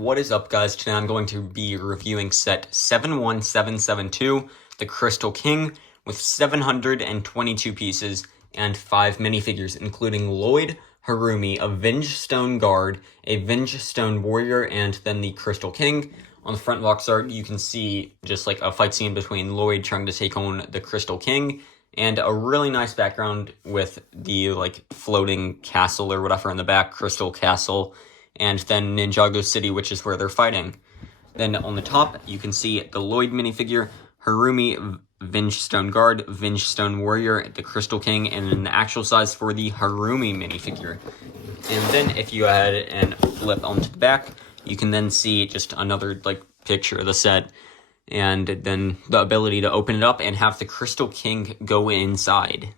What is up, guys? Today I'm going to be reviewing set 71772, the Crystal King, with 722 pieces and 5 minifigures, including Lloyd, Harumi, a Vengestone Guard, a Vengestone Warrior, and then the Crystal King. On the front box art, you can see just like a fight scene between Lloyd trying to take on the Crystal King, and a really nice background with the like floating castle or whatever in the back, Crystal Castle, and then Ninjago City, which is where they're fighting. Then on the top, you can see the Lloyd minifigure, Harumi, Vengestone Guard, Vengestone Warrior, the Crystal King, and then the actual size for the Harumi minifigure. And then if you go ahead and flip onto the back, you can then see just another like picture of the set, and then the ability to open it up and have the Crystal King go inside.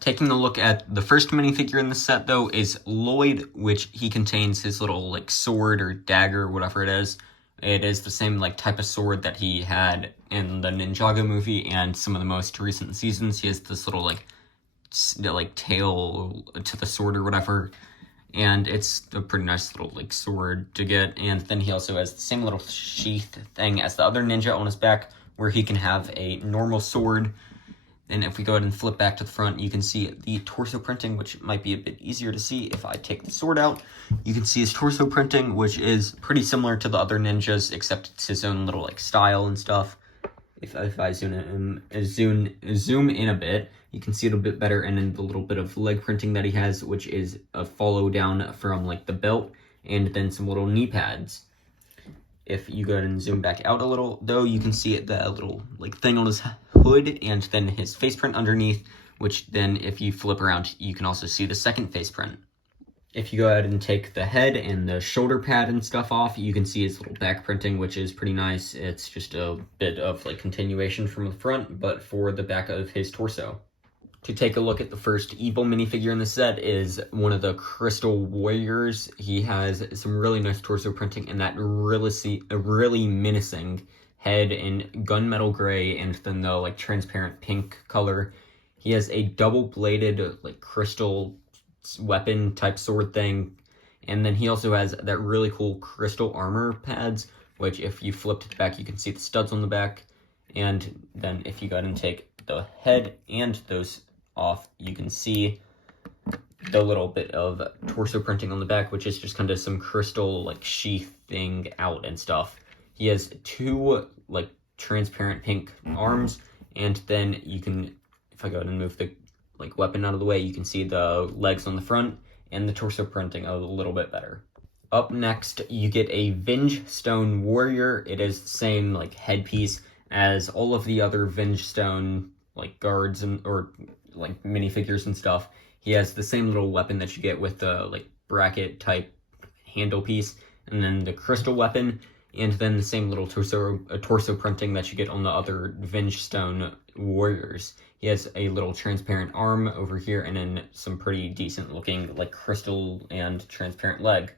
Taking a look at the first minifigure in the set, though, is Lloyd, which he contains his little, like, sword or dagger, whatever it is. It is the same, like, type of sword that he had in the Ninjago movie and some of the most recent seasons. He has this little, like tail to the sword or whatever, and it's a pretty nice little, like, sword to get. And then he also has the same little sheath thing as the other ninja on his back, where he can have a normal sword. And if we go ahead and flip back to the front, you can see the torso printing, which might be a bit easier to see if I take the sword out. You can see his torso printing, which is pretty similar to the other ninjas, except it's his own little like style and stuff. If I zoom in a bit, you can see it a bit better, and then the little bit of leg printing that he has, which is a follow down from like the belt, and then some little knee pads. If you go ahead and zoom back out a little, though, you can see the little like thing on his hood, and then his face print underneath, which then if you flip around, you can also see the second face print. If you go ahead and take the head and the shoulder pad and stuff off, you can see his little back printing, which is pretty nice. It's just a bit of like continuation from the front, but for the back of his torso. To take a look at the first evil minifigure in the set is one of the Crystal Warriors. He has some really nice torso printing and that really menacing head in gunmetal gray, and then the like transparent pink color. He has a double-bladed like crystal weapon type sword thing, and then he also has that really cool crystal armor pads, which if you flip to the back, you can see the studs on the back. And then if you go ahead and take the head and those off, you can see the little bit of torso printing on the back, which is just kind of some crystal like sheath thing out and stuff. He has two like transparent pink arms, and then you can, if I go ahead and move the like weapon out of the way, you can see the legs on the front and the torso printing a little bit better. Up next, you get a Vengestone Warrior. It is the same like headpiece as all of the other Vengestone like guards and or like minifigures and stuff. He has the same little weapon that you get with the like bracket type handle piece, and then the crystal weapon, and then the same little torso printing that you get on the other Vengestone Warriors. He has a little transparent arm over here, and then some pretty decent looking like crystal and transparent leg.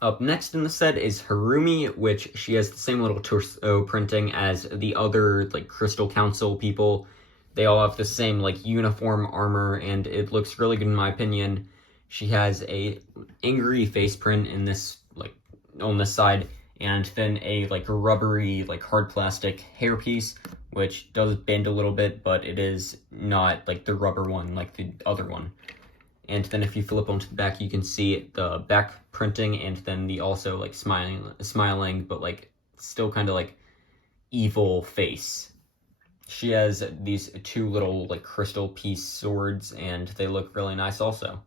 Up next in the set is Harumi, which she has the same little torso printing as the other like Crystal Council people. They all have the same like uniform armor, and it looks really good in my opinion. She has a angry face print in this like on this side, and then a like rubbery like hard plastic hairpiece, which does bend a little bit, but it is not like the rubber one like the other one. And then if you flip onto the back, you can see the back printing, and then the also like smiling, but like still kind of like evil face. She has these two little like crystal piece swords, and they look really nice also.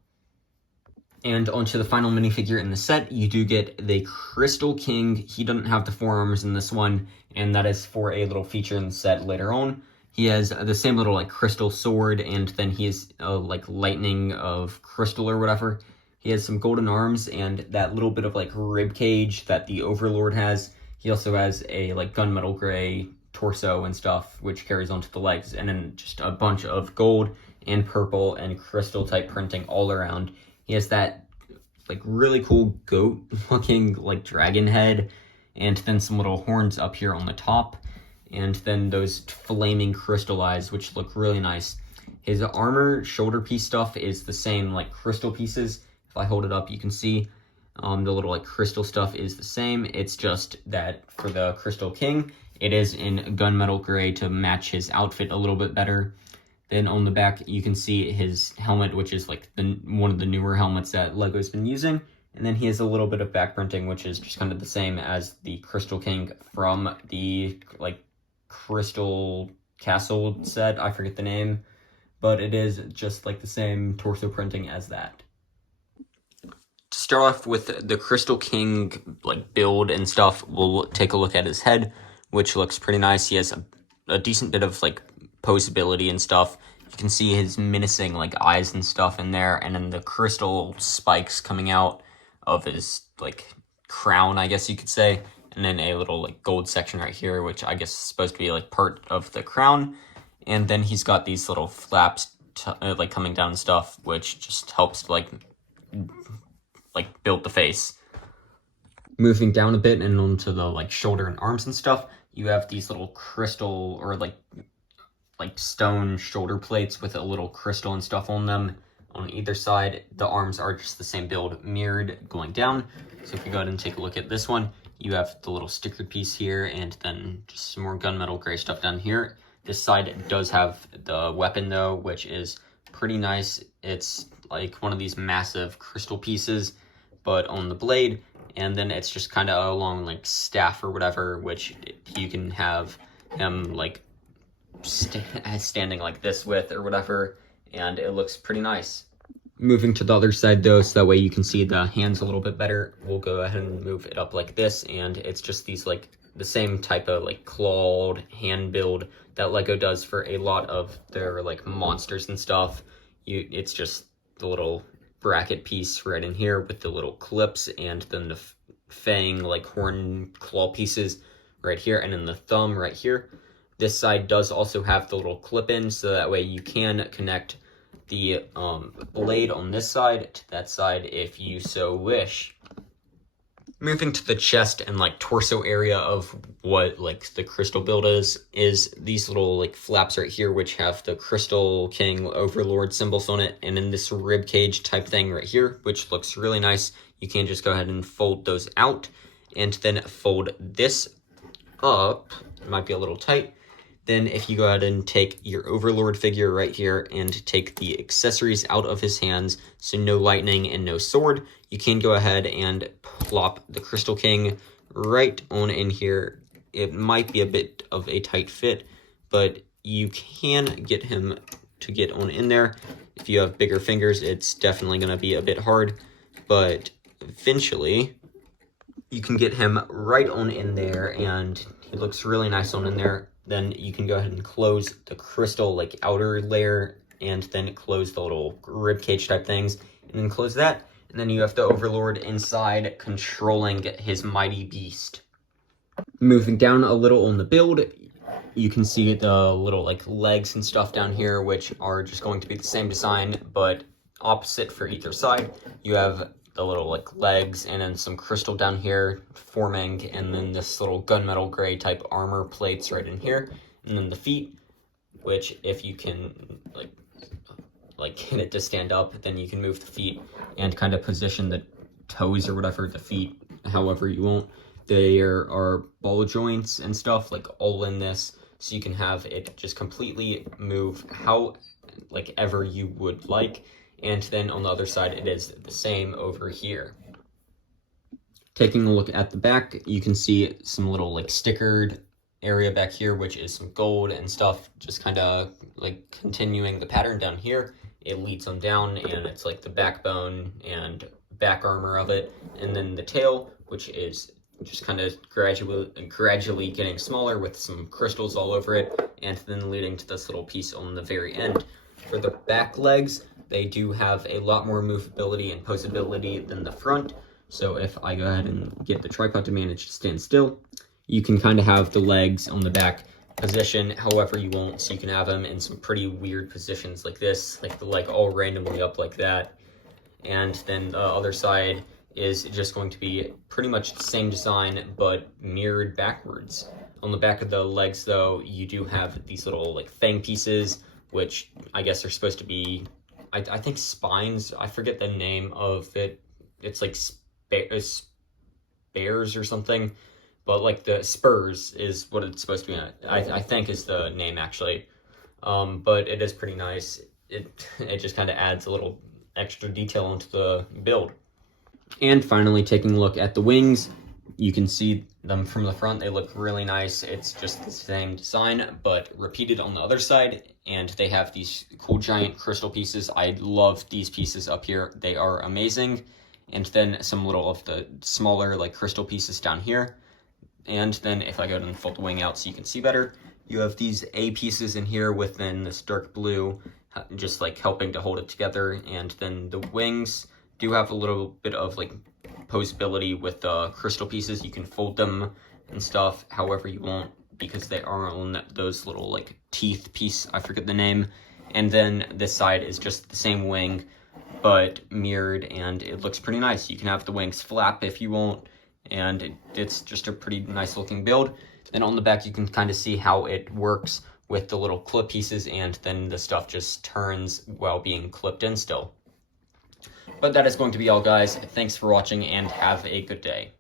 And onto the final minifigure in the set, you do get the Crystal King. He doesn't have the forearms in this one, and that is for a little feature in the set later on. He has the same little like crystal sword, and then he has like lightning of crystal or whatever. He has some golden arms and that little bit of like rib cage that the Overlord has. He also has a like gunmetal gray torso and stuff, which carries onto the legs, and then just a bunch of gold and purple and crystal type printing all around. He has that like really cool goat looking like dragon head, and then some little horns up here on the top, and then those flaming crystal eyes, which look really nice. His armor shoulder piece stuff is the same like crystal pieces. If I hold it up, you can see The little like crystal stuff is the same. It's just that for the Crystal King, it is in gunmetal gray to match his outfit a little bit better. Then on the back, you can see his helmet, which is like one of the newer helmets that LEGO's been using. And then he has a little bit of back printing, which is just kind of the same as the Crystal King from the like Crystal Castle set. I forget the name, but it is just like the same torso printing as that. To start off with the Crystal King like build and stuff, we'll take a look at his head, which looks pretty nice. He has a decent bit of like posability and stuff. You can see his menacing like eyes and stuff in there, and then the crystal spikes coming out of his like crown, I guess you could say, and then a little like gold section right here, which I guess is supposed to be like part of the crown. And then he's got these little flaps like coming down and stuff, which just helps like build the face. Moving down a bit and onto the like shoulder and arms and stuff, you have these little crystal or like stone shoulder plates with a little crystal and stuff on them on either side. The arms are just the same build, mirrored going down. So if you go ahead and take a look at this one, you have the little stickered piece here and then just some more gunmetal gray stuff down here. This side does have the weapon though, which is pretty nice. It's like one of these massive crystal pieces, but on the blade, and then it's just kind of a long like staff or whatever, which you can have him like standing like this with or whatever, and it looks pretty nice. Moving to the other side though, so that way you can see the hands a little bit better, we'll go ahead and move it up like this, and it's just these like the same type of like clawed hand build that LEGO does for a lot of their like monsters and stuff. It's just the little bracket piece right in here with the little clips, and then the fang like horn claw pieces right here, and then the thumb right here. This side does also have the little clip in, so that way you can connect the blade on this side to that side if you so wish. Moving to the chest and like torso area of what like the crystal build is these little like flaps right here, which have the Crystal King Overlord symbols on it, and then this rib cage type thing right here, which looks really nice. You can just go ahead and fold those out, and then fold this up. It might be a little tight. Then if you go ahead and take your Overlord figure right here and take the accessories out of his hands, so no lightning and no sword, you can go ahead and plop the Crystal King right on in here. It might be a bit of a tight fit, but you can get him to get on in there. If you have bigger fingers, it's definitely going to be a bit hard, but eventually you can get him right on in there, and he looks really nice on in there. Then you can go ahead and close the crystal like outer layer, and then close the little rib cage type things, and then close that. And then you have the Overlord inside controlling his mighty beast. Moving down a little on the build, you can see the little like legs and stuff down here, which are just going to be the same design, but opposite for either side. You have the little like legs and then some crystal down here forming, and then this little gunmetal gray type armor plates right in here, and then the feet, which if you can like get it to stand up, then you can move the feet and kind of position the toes or whatever, the feet however you want. There are ball joints and stuff like all in this, so you can have it just completely move how like ever you would like. And then on the other side, it is the same over here. Taking a look at the back, you can see some little like stickered area back here, which is some gold and stuff, just kind of like continuing the pattern down here. It leads on down, and it's like the backbone and back armor of it. And then the tail, which is just kind of gradually getting smaller with some crystals all over it, and then leading to this little piece on the very end. For the back legs, they do have a lot more movability and posability than the front. So if I go ahead and get the tripod to manage to stand still, you can kind of have the legs on the back position however you want. So you can have them in some pretty weird positions like this, like the leg all randomly up like that. And then the other side is just going to be pretty much the same design, but mirrored backwards. On the back of the legs though, you do have these little like fang pieces, which I guess are supposed to be, I think spines. I forget the name of it. It's like Bears or something, but like the Spurs is what it's supposed to be. I think is the name actually, but it is pretty nice. It just kind of adds a little extra detail into the build. And finally, taking a look at the wings, you can see them from the front. They look really nice. It's just the same design, but repeated on the other side. And they have these cool giant crystal pieces. I love these pieces up here. They are amazing. And then some little of the smaller like crystal pieces down here. And then if I go and fold the wing out so you can see better, you have these A pieces in here within this dark blue, just like helping to hold it together. And then the wings do have a little bit of like posability with the crystal pieces. You can fold them and stuff however you want because they are on those little like teeth piece. I forget the name. And then this side is just the same wing but mirrored, and it looks pretty nice. You can have the wings flap if you want, and it's just a pretty nice looking build. Then on the back you can kind of see how it works with the little clip pieces, and then the stuff just turns while being clipped in still. But that is going to be all, guys. Thanks for watching and have a good day.